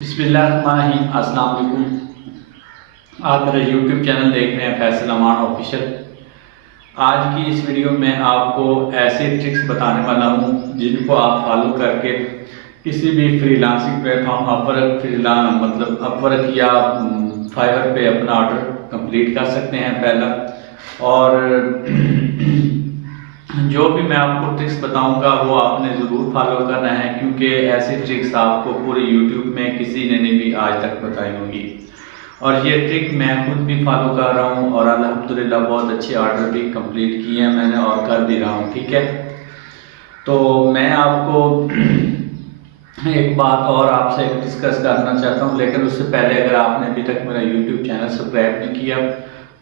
बिस्मिल्लाहिर्रहमानिर्रहीम। अस्सलाम वालेकुम। आप मेरा यूट्यूब चैनल देख रहे हैं फैसल अमान ऑफिशियल। आज की इस वीडियो में आपको ऐसे ट्रिक्स बताने वाला हूँ जिनको आप फॉलो करके किसी भी फ्रीलांसिंग प्लेटफॉर्म अपवर्क या फाइवर पे अपना ऑर्डर कंप्लीट कर सकते हैं पहला। और जो भी मैं आपको ट्रिक्स बताऊंगा वो आपने ज़रूर फॉलो करना है, क्योंकि ऐसी ट्रिक्स आपको पूरे यूट्यूब में किसी ने नहीं भी आज तक बताई होंगी। और ये ट्रिक मैं खुद भी फॉलो कर रहा हूँ और अल्हम्दुलिल्लाह बहुत अच्छे ऑर्डर भी कंप्लीट किए हैं मैंने और कर भी रहा हूँ। ठीक है, तो मैं आपको एक बात और आपसे डिस्कस करना चाहता हूँ, लेकिन उससे पहले अगर आपने अभी तक मेरा यूट्यूब चैनल सब्सक्राइब नहीं किया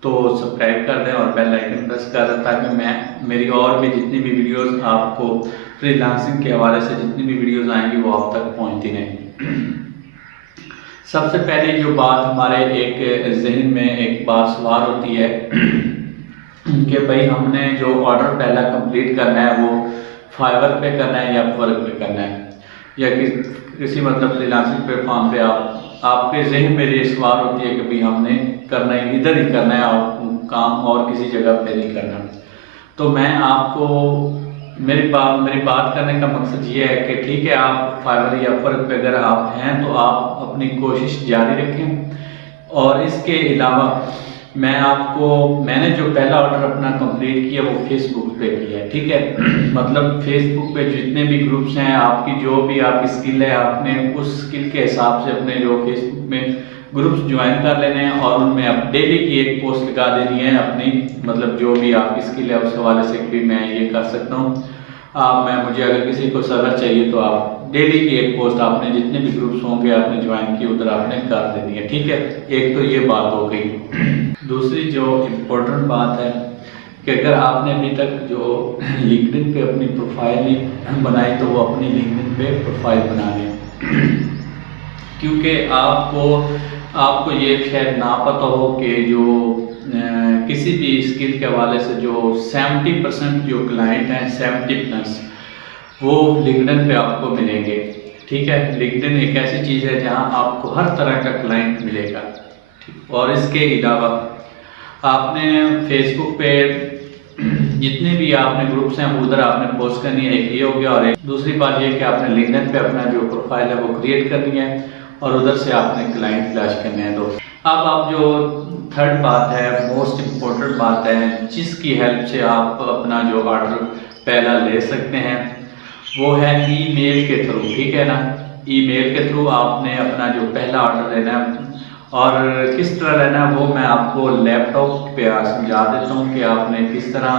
तो सब्सक्राइब कर दें और बेल आइकन प्रेस कर दें, ताकि मेरी और भी जितनी भी वीडियोस आपको फ्रीलांसिंग के हवाले से जितनी भी वीडियोस आएंगी वो आप तक पहुंचती रहें। सबसे पहले जो बात हमारे एक जहन में एक बात सवार होती है कि भाई हमने जो ऑर्डर पहला कंप्लीट करना है वो फाइवर पे करना है या अपवर्क पे करना है या किसी मतलब फ्रीलांसिंग प्लेटफॉर्म पे आपके जहन में ये सवाल होती है कि भाई हमने करना है इधर ही करना है और काम और किसी जगह पे नहीं करना। तो मैं आपको मेरी बात करने का मकसद ये है कि ठीक है, आप फाइवर या अपवर्क पे अगर आप हैं तो आप अपनी कोशिश जारी रखें। और इसके अलावा मैंने जो पहला ऑर्डर अपना कंप्लीट किया वो फेसबुक पे किया है। ठीक है मतलब फेसबुक पे जितने भी ग्रुप्स हैं, आपकी जो भी आपकी स्किल है, आपने उस स्किल के हिसाब से अपने जो फेसबुक में ग्रुप्स ज्वाइन कर लेने हैं और उनमें आप डेली की एक पोस्ट लगा देनी है अपनी, मतलब जो भी आपकी स्किल है उस हवाले से भी मैं ये कर सकता हूँ। मुझे अगर किसी को सर्वर चाहिए तो आप डेली की एक पोस्ट आपने जितने भी ग्रुप्स होंगे आपने ज्वाइन किए उधर आपने कर देनी है। ठीक है, एक तो ये बात हो गई। दूसरी जो इम्पोर्टेंट बात है कि अगर आपने अभी तक जो लिंक्डइन पे अपनी प्रोफाइल नहीं बनाई तो वो अपनी लिंक्डइन पे प्रोफाइल बना लें, क्योंकि आपको ये शायद ना पता हो कि जो किसी भी स्किल के हवाले से जो 70% जो क्लाइंट हैं 70+ वो लिंक्डइन पे आपको मिलेंगे। ठीक है, लिंक्डइन एक ऐसी चीज़ है जहां आपको हर तरह का क्लाइंट मिलेगा। और इसके अलावा आपने फेसबुक पे जितने भी आपने ग्रुप्स हैं उधर आपने पोस्ट करनी है, एक ये हो गया। और एक दूसरी बात ये कि आपने लिंक्डइन पे अपना जो प्रोफाइल है वो क्रिएट करनी है और उधर से आपने क्लाइंट फ्लैश करने हैं। तो अब आप जो थर्ड बात है, मोस्ट इम्पोर्टेंट बात है जिसकी हेल्प से आप अपना जो ऑर्डर पहला ले सकते हैं वो है ईमेल के थ्रू। ठीक है ना, ईमेल के थ्रू आपने अपना जो पहला ऑर्डर लेना है और किस तरह लेना है वो मैं आपको लैपटॉप पे समझा देता हूँ कि आपने किस तरह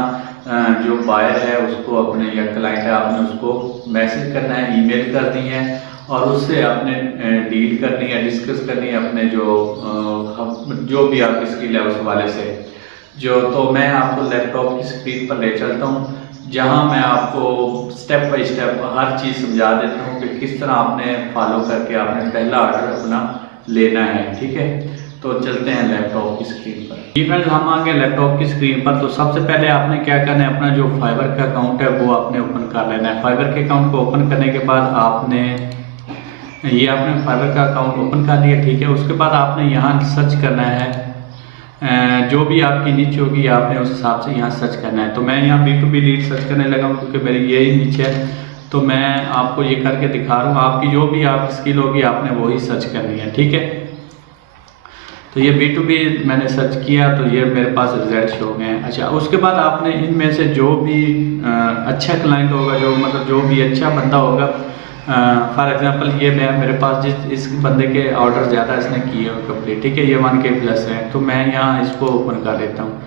जो बायर है उसको अपने या क्लाइंट है आपने उसको मैसेज करना है, ईमेल करनी है और उससे आपने डील करनी है, डिस्कस करनी है अपने जो भी आपकी स्किल है उस हवाले से। तो मैं आपको लैपटॉप की स्क्रीन पर ले चलता हूँ जहाँ मैं आपको स्टेप बाय स्टेप हर चीज़ समझा देता हूँ कि किस तरह आपने फॉलो करके आपने पहला ऑर्डर अपना लेना है। ठीक है, तो चलते हैं लैपटॉप की स्क्रीन पर। जी फ्रेंड्स, हम आ गए लैपटॉप की स्क्रीन पर। तो सबसे पहले आपने क्या करना है, अपना जो फाइवर का अकाउंट है वो आपने ओपन कर लेना है। फाइवर के अकाउंट को ओपन करने के बाद आपने फाइवर का अकाउंट ओपन कर लिया। ठीक है, उसके बाद आपने यहाँ सर्च करना है जो भी आपकी नीच होगी आपने उस हिसाब से यहाँ सर्च करना है। तो मैं यहाँ B2B लीड सर्च करने लगा हूँ क्योंकि मेरी यही नीच है, तो मैं आपको ये करके दिखा रहा हूँ। आपकी जो भी आपकी स्किल होगी आपने वही सर्च करनी है। ठीक है, तो ये B2B मैंने सर्च किया तो ये मेरे पास रिजल्ट शो गए हैं। अच्छा, उसके बाद आपने इनमें से जो भी अच्छा क्लाइंट होगा, जो भी अच्छा बंदा होगा, फॉर एग्जांपल ये मेरे पास इस बंदे के ऑर्डर ज़्यादा इसने किए हैं कंप्लीट। ठीक है, ये 1K+ है, तो मैं यहाँ इसको ओपन कर लेता हूँ।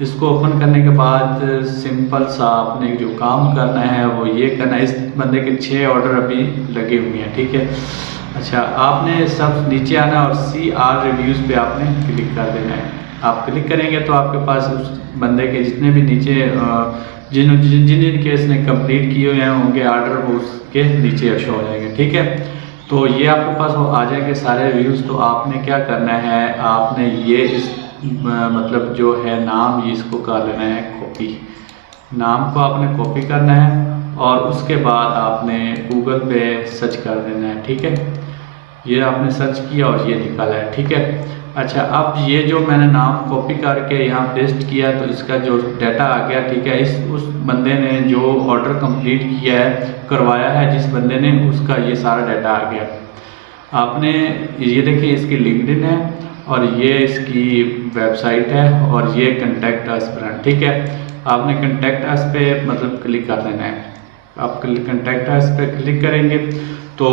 इसको ओपन करने के बाद सिंपल सा आपने जो काम करना है वो ये करना है। इस बंदे के 6 ऑर्डर अभी लगे हुए हैं। ठीक है, अच्छा, आपने सब नीचे आना और CR रिव्यूज़ पे आपने क्लिक कर देना है। आप क्लिक करेंगे तो आपके पास उस बंदे के जितने भी नीचे जिन केस ने कंप्लीट किए हुए होंगे ऑर्डर वो उसके नीचे शो हो जाएंगे। ठीक है, तो ये आपके पास वो आ जाएंगे सारे रिव्यूज़। तो आपने क्या करना है, आपने ये मतलब जो है नाम इसको कर लेना है कॉपी। नाम को आपने कॉपी करना है और उसके बाद आपने गूगल पे सर्च कर देना है। ठीक है, ये आपने सर्च किया और ये निकाला है, ठीक है। अच्छा, अब ये जो मैंने नाम कॉपी करके यहाँ पेस्ट किया तो इसका जो डाटा आ गया, ठीक है। उस बंदे ने जो ऑर्डर कंप्लीट किया है, करवाया है जिस बंदे ने, उसका ये सारा डाटा आ गया। आपने ये देखिए, इसकी लिंक्डइन है और ये इसकी वेबसाइट है और ये कंटेक्ट अस पर, ठीक है। आपने कंटेक्ट अस पे मतलब क्लिक कर देना है। आप कंटेक्ट अस पे क्लिक करेंगे तो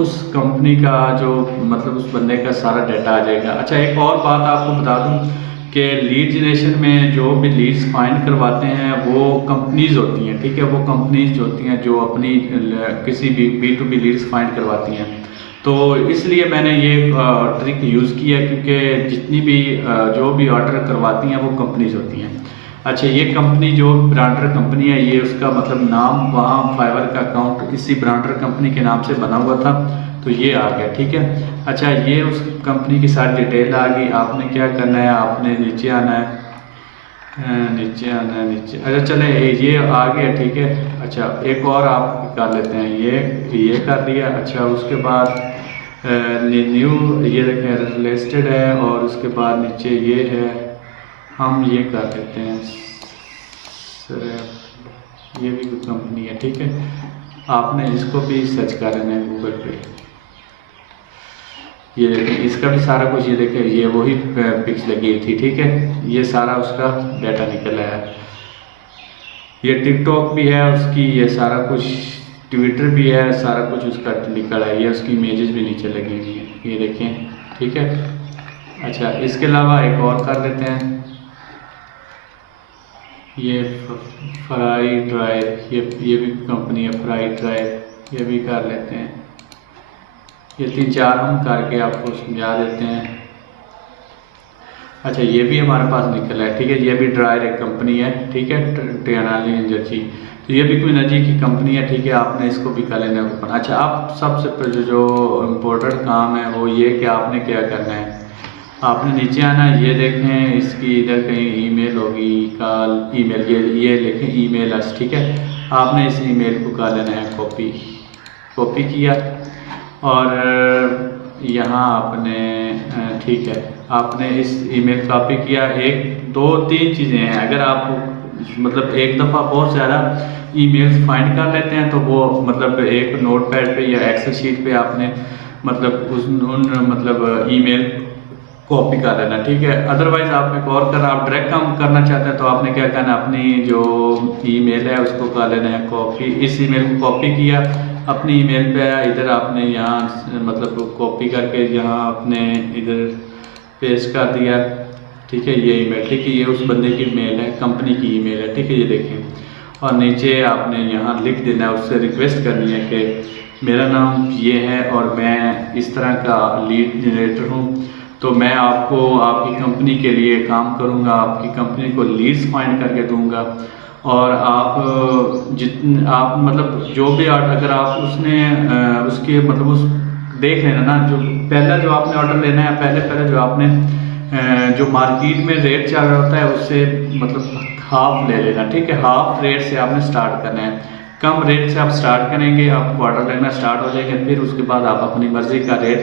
उस कंपनी का जो मतलब उस बंदे का सारा डाटा आ जाएगा। अच्छा, एक और बात आपको बता दूं कि लीड जनरेशन में जो भी लीड्स फाइंड करवाते हैं वो कंपनीज होती हैं, ठीक है। वो कंपनीज होती हैं जो अपनी किसी भी B2B लीड्स फाइंड करवाती हैं। तो इसलिए मैंने ये ट्रिक यूज़ किया, क्योंकि जितनी भी जो भी ऑर्डर करवाती हैं वो कंपनीज होती हैं। अच्छा, ये कंपनी जो ब्रांडर कंपनी है, ये उसका मतलब नाम वहाँ फाइवर का अकाउंट इसी ब्रांडर कंपनी के नाम से बना हुआ था, तो ये आ गया, ठीक है। अच्छा, ये उस कंपनी की सारी डिटेल आ गई। आपने क्या करना है, आपने नीचे आना है, नीचे आना है, नीचे। अच्छा चले, ये आ गया, ठीक है। अच्छा, एक और आप कर लेते हैं, ये कर दिया। अच्छा, उसके बाद न्यू, ये देखें लिस्टेड है और उसके बाद नीचे ये है, हम ये कर देते हैं सर, ये भी कोई कंपनी है, ठीक है। आपने इसको भी सर्च कर लेना है गूगल पे। ये देखें, इसका भी सारा कुछ, ये देखें, ये वही पिक्स लगी थी, ठीक है। ये सारा उसका डाटा निकल आया। ये टिकटॉक भी है उसकी, ये सारा कुछ, ट्विटर भी है, सारा कुछ उसका निकल है। ये उसकी इमेजेस भी नीचे लगी हुई हैं, ये देखें, ठीक है। अच्छा, इसके अलावा एक और कर लेते हैं, ये फ्राई ड्राई, ये भी कंपनी है फ्राई ड्राई, ये भी कर लेते हैं। ये 3-4 हम करके आपको समझा देते हैं। अच्छा, ये भी हमारे पास निकल है, ठीक है। ये भी ड्रायर एक कंपनी है, ठीक है, टेनाली एनर्जी, तो ये भी कोई एनर्जी की कंपनी है, ठीक है। आपने इसको भी कर लेना है। अच्छा, आप सबसे जो इम्पोर्टेंट काम है वो ये कि आपने क्या करना है, आपने नीचे आना है। ये देखें, इसकी इधर कहीं ईमेल होगी, कॉल ईमेल, ये लिखें ईमेल अस, ठीक है। आपने इस ईमेल को कर लेना है कॉपी किया और यहाँ आपने ठीक है, आपने इस ईमेल कॉपी किया। 1-2-3 चीज़ें हैं, अगर आप मतलब एक दफ़ा बहुत ज़्यादा ईमेल्स फाइंड कर लेते हैं तो वो मतलब एक नोटपैड पे या एक्सेल शीट पे आपने मतलब मतलब ईमेल कॉपी कर लेना, ठीक है। अदरवाइज़ आप एक और करना, आप डायरेक्ट काम करना चाहते हैं तो आपने क्या करना, अपनी जो ईमेल है उसको कर लेना है कॉपी। इस ईमेल को कॉपी किया अपनी ईमेल पे, इधर आपने यहाँ मतलब कॉपी करके यहाँ आपने इधर पेस्ट कर दिया, ठीक है। ये ईमेल, ठीक है, ये उस बंदे की ईमेल है, कंपनी की ईमेल है, ठीक है, ये देखें। और नीचे आपने यहाँ लिख देना है, उससे रिक्वेस्ट करनी है कि मेरा नाम ये है और मैं इस तरह का लीड जनरेटर हूँ, तो मैं आपको आपकी कंपनी के लिए काम करूँगा, आपकी कंपनी को लीड्स फाइंड करके दूँगा। और आप आप मतलब जो भी अगर आप उसके मतलब उस देख लेना ना, जो पहला जो आपने ऑर्डर लेना है, पहले जो आपने जो मार्केट में रेट चल रहा होता है उससे मतलब हाफ ले लेना, ठीक है। हाफ रेट से आपने स्टार्ट करना है, कम रेट से आप स्टार्ट करेंगे, आपको ऑर्डर लेना स्टार्ट हो जाएगा, फिर उसके बाद आप अपनी मर्ज़ी का रेट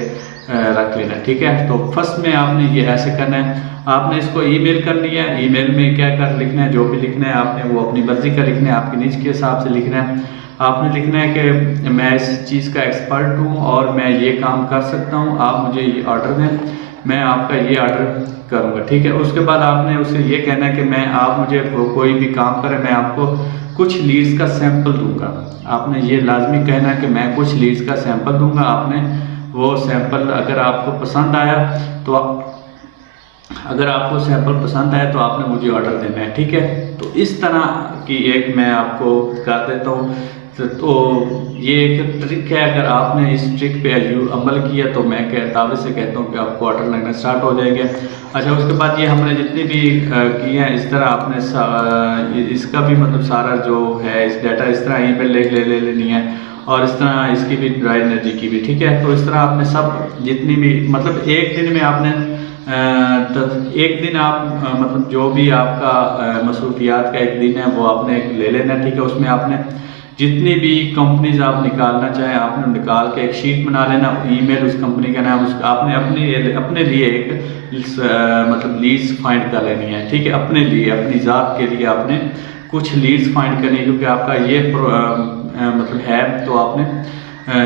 रख लेना, ठीक है। तो फर्स्ट में आपने ये ऐसे करना है, आपने इसको ईमेल करनी है। ईमेल में क्या कर लिखना है, जो भी लिखना है आपने वो अपनी मर्ज़ी का लिखना है, आपकी नीच के हिसाब से लिखना है। आपने लिखना है कि मैं इस चीज़ का एक्सपर्ट हूँ और मैं ये काम कर सकता हूँ, आप मुझे ये ऑर्डर दें, मैं आपका ये ऑर्डर करूँगा, ठीक है। उसके बाद आपने उसे ये कहना है कि आप मुझे कोई भी काम करें, मैं आपको कुछ लीड्स का सैंपल दूंगा। आपने ये लाजमी कहना है कि मैं कुछ लीड्स का सैंपल दूंगा। आपने वो सैंपल अगर आपको पसंद आया तो अगर आपको सैंपल पसंद आया तो आपने मुझे ऑर्डर देना है, ठीक है। तो इस तरह की एक मैं आपको कर देता हूँ। तो ये एक ट्रिक है, अगर आपने इस ट्रिक पे अमल किया तो मैं दावे से कहता हूँ कि आपको ऑर्डर लगना स्टार्ट हो जाएंगे। अच्छा, उसके बाद ये हमने जितनी भी किए हैं इस तरह आपने इसका भी मतलब सारा जो है इस डाटा इस तरह ईमेल ले लेनी है और इस तरह इसकी भी ड्राई एनर्जी की भी, ठीक है। तो इस तरह आपने सब जितनी भी मतलब एक दिन में आपने एक दिन आप मतलब जो भी आपका मसरूफियात का एक दिन है वो आपने ले लेना, ठीक है। उसमें आपने जितनी भी कंपनीज आप निकालना चाहें आपने निकाल के एक शीट बना लेना, ईमेल उस कंपनी का नाम, उसका आपने अपने लिए एक मतलब लीड्स फाइंड कर लेनी है, ठीक है। अपने लिए, अपनी ज़ात के लिए आपने कुछ लीड्स फाइंड करनी है, क्योंकि आपका ये मतलब है, तो आपने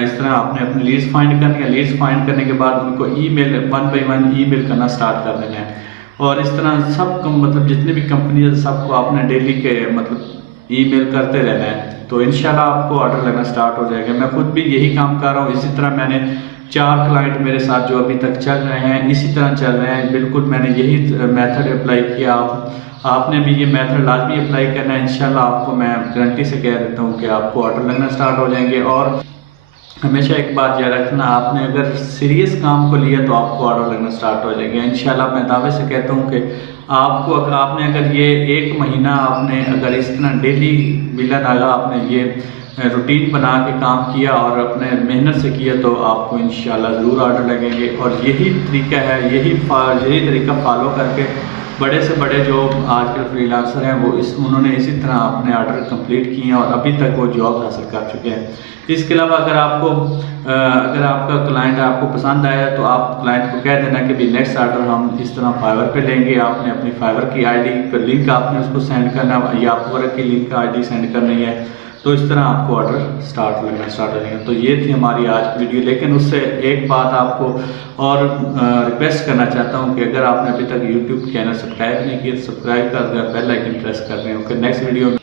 इस तरह आपने अपनी लीड्स फाइंड करनी है। लीड्स फाइंड करने के बाद उनको ईमेल 1 बाय 1 ईमेल करना स्टार्ट कर देना है, और इस तरह सब मतलब जितने भी कंपनी है सबको आपने डेली के मतलब ईमेल करते रहना है, तो इंशाल्लाह आपको ऑर्डर लगना स्टार्ट हो जाएगा। मैं खुद भी यही काम कर रहा हूँ। इसी तरह मैंने 4 क्लाइंट मेरे साथ जो अभी तक चल रहे हैं, इसी तरह चल रहे हैं। बिल्कुल मैंने यही मेथड अप्लाई किया। आपने भी ये मेथड लाजमी अप्लाई करना है। इंशाल्लाह आपको मैं गारंटी से कह देता हूँ कि आपको ऑर्डर लगना स्टार्ट हो जाएंगे। और हमेशा एक बात याद रखना, आपने अगर सीरियस काम को लिया तो आपको ऑर्डर लगना स्टार्ट हो जाएगा इंशाल्लाह। मैं दावे से कहता हूँ कि आपको आपने अगर ये 1 महीना आपने अगर इस तरह डेली बिला नागा आपने ये रूटीन बना के काम किया और अपने मेहनत से किया, तो आपको इंशाल्लाह ज़रूर ऑर्डर लगेंगे। और यही तरीका है, यही तरीका फॉलो करके बड़े से बड़े जो आजकल फ्रीलांसर हैं वो उन्होंने इसी तरह अपने ऑर्डर कंप्लीट किए हैं और अभी तक वो जॉब हासिल कर चुके हैं। इसके अलावा अगर आपका क्लाइंट आपको पसंद आया तो आप क्लाइंट को कह देना कि भी नेक्स्ट ऑर्डर हम इस तरह फाइवर पे लेंगे। आपने अपनी फाइवर की आईडी का लिंक आपने उसको सेंड करना, या अपवर्क की लिंक का आईडी सेंड करनी है, तो इस तरह आपको ऑर्डर लगना स्टार्ट हो जाएगा। तो ये थी हमारी आज की वीडियो। लेकिन उससे एक बात आपको और रिक्वेस्ट करना चाहता हूँ कि अगर आपने अभी तक यूट्यूब चैनल सब्सक्राइब नहीं किया तो सब्सक्राइब कर दें, बेल आइकन प्रेस कर दें। Okay, next video